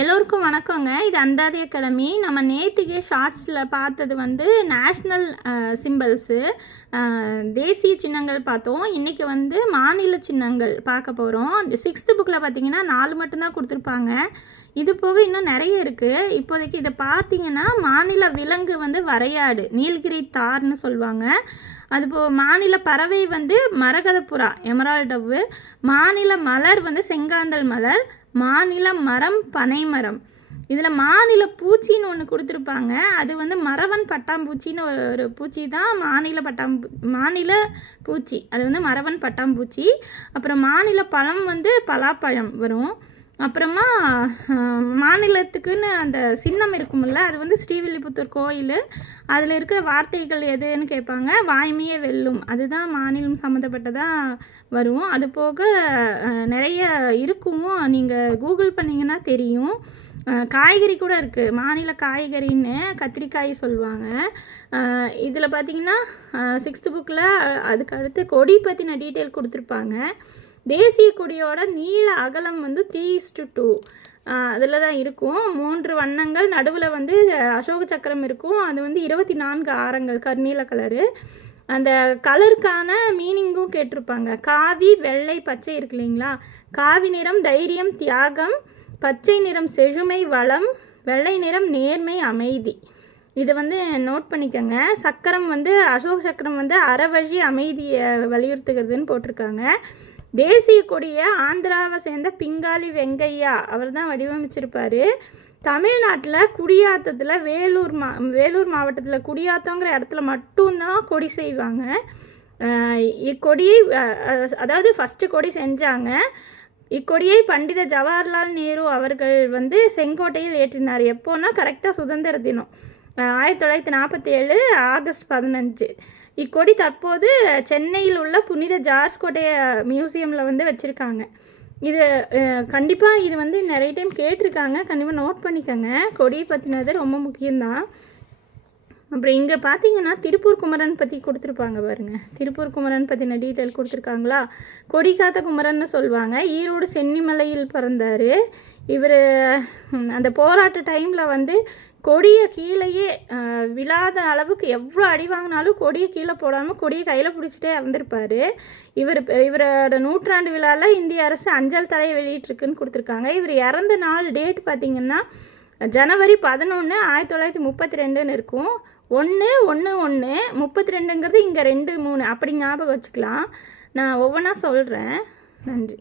எல்லோருக்கும் வணக்கங்க. இது அந்தாதி அகாடமி நம்ம நேற்றுக்கே ஷார்ட்ஸில் பார்த்தது வந்து நேஷ்னல் சிம்பிள்ஸு தேசிய சின்னங்கள் பார்த்தோம். இன்றைக்கி வந்து மாநில சின்னங்கள் பார்க்க போகிறோம் சிக்ஸ்த்து புக்கில் பார்த்தீங்கன்னா நாலு மட்டும்தான் கொடுத்துருப்பாங்க. இது போக இன்னும் நிறைய இருக்குது இப்போதைக்கு இதை பார்த்தீங்கன்னா மாநில விலங்கு வந்து வரையாடு நீலகிரி தார்னு சொல்லுவாங்க. அதுபோ மாநில பறவை வந்து மரகதப்புறா எமரால்டவ்வு மாநில மலர் வந்து செங்காந்தல் மலர். மாநில மரம் பனைமரம். இதில் மாநில பூச்சின்னு ஒன்று கொடுத்துருப்பாங்க. அது வந்து மரவன் பட்டாம்பூச்சின்னு ஒரு ஒரு பூச்சி தான் மாநில பட்டாம்பூ மாநில பூச்சி. அது வந்து மரவன் பட்டாம்பூச்சி. அப்புறம் மாநில பழம் வந்து பலாப்பழம் வரும். அப்புறமா மாநிலத்துக்குன்னு அந்த சின்னம் இருக்கும்ல அது வந்து ஸ்ரீவில்லிபுத்தூர் கோயில். அதில் இருக்கிற வார்த்தைகள் எதுன்னு கேட்பாங்க? வாய்மையே வெல்லும். அதுதான் மாநிலம் சம்மந்தப்பட்டதாக வரும். அது போக நிறைய இருக்கும் நீங்கள் கூகுள் பண்ணிங்கன்னா தெரியும். காய்கறி கூட இருக்குது மாநில காய்கறின்னு கத்திரிக்காய் சொல்லுவாங்க. இதில் பார்த்தீங்கன்னா சிக்ஸ்த்து புக்கில் அதுக்கு அடுத்து கொடி பற்றின டீட்டெயில் கொடுத்துருப்பாங்க. தேசிய கொடியோட நீள அகலம் வந்து த்ரீ இஸ்டு டூ அதில் தான் இருக்கும். மூன்று வண்ணங்கள் நடுவில் வந்து அசோக சக்கரம் இருக்கும். அது வந்து இருபத்தி நான்கு ஆரங்கள் கர்நீல கலரு அந்த கலருக்கான மீனிங்கும் கேட்டிருப்பாங்க. காவி வெள்ளை பச்சை இருக்கு இல்லைங்களா? காவி நிறம் தைரியம் தியாகம். பச்சை நிறம் செழுமை வளம். வெள்ளை நிறம் நேர்மை அமைதி. இதை வந்து நோட் பண்ணிக்கோங்க. சக்கரம் வந்து அசோக சக்கரம் வந்து அறவழி அமைதியை வலியுறுத்துகிறதுன்னு போட்டிருக்காங்க. தேசிய கொடியை ஆந்திராவை சேர்ந்த பிங்காலி வெங்கையா அவர் தான் வடிவமைச்சிருப்பார். தமிழ்நாட்டில் குடியாத்தத்தில் வேலூர் மா வேலூர் மாவட்டத்தில் குடியாத்தங்கிற இடத்துல மட்டும்தான் கொடி செய்வாங்க. இக்கொடி அதாவது ஃபஸ்ட்டு கொடி செஞ்சாங்க. இக்கொடியை பண்டித ஜவஹர்லால் நேரு அவர்கள் வந்து செங்கோட்டையில் ஏற்றினார். எப்போன்னா கரெக்டாக சுதந்திர தினம். ஆயிரத்தி தொள்ளாயிரத்தி நாற்பத்தி ஏழு ஆகஸ்ட் பதினஞ்சு. இக்கொடி தற்போது சென்னையில் உள்ள புனித ஜார்ஜ் கோட்டை மியூசியமில் வந்து வச்சுருக்காங்க. இது கண்டிப்பாக இது வந்து நிறைய டைம் கேட்டிருக்காங்க. கண்டிப்பாக நோட் பண்ணிக்கோங்க. கொடியை பற்றினது ரொம்ப முக்கியம்தான். அப்புறம் இங்கே பார்த்தீங்கன்னா திருப்பூர் குமரன் பற்றி கொடுத்துருப்பாங்க பாருங்க. திருப்பூர் குமரன் பற்றின டீட்டெயில் கொடுத்துருக்காங்களா? கொடி காத்த குமரன்னு சொல்லுவாங்க. ஈரோடு சென்னிமலையில் பிறந்தார். இவர் அந்த போராட்ட டைமில் வந்து கொடியை கீழேயே விழாத அளவுக்கு எவ்வளோ அடி வாங்கினாலும் கொடியை கீழே போடாமல் கொடியை கையில் பிடிச்சிட்டே இறந்துருப்பார். இவர் இவரோட நூற்றாண்டு விழாவில் இந்திய அரசு அஞ்சல் தலையை வெளியிட்டிருக்குன்னு கொடுத்துருக்காங்க. இவர் இறந்த நாள் டேட் பார்த்தீங்கன்னா ஜனவரி பதினொன்று ஆயிரத்தி தொள்ளாயிரத்தி முப்பத்தி ரெண்டுன்னு இருக்கும். ஒன்று ஒன்று ஒன்று முப்பத்தி ரெண்டுங்கிறது இங்கே ரெண்டு மூணு அப்படி ஞாபகம் வச்சுக்கலாம். நான் ஒவ்வொன்றா சொல்கிறேன் நன்றி.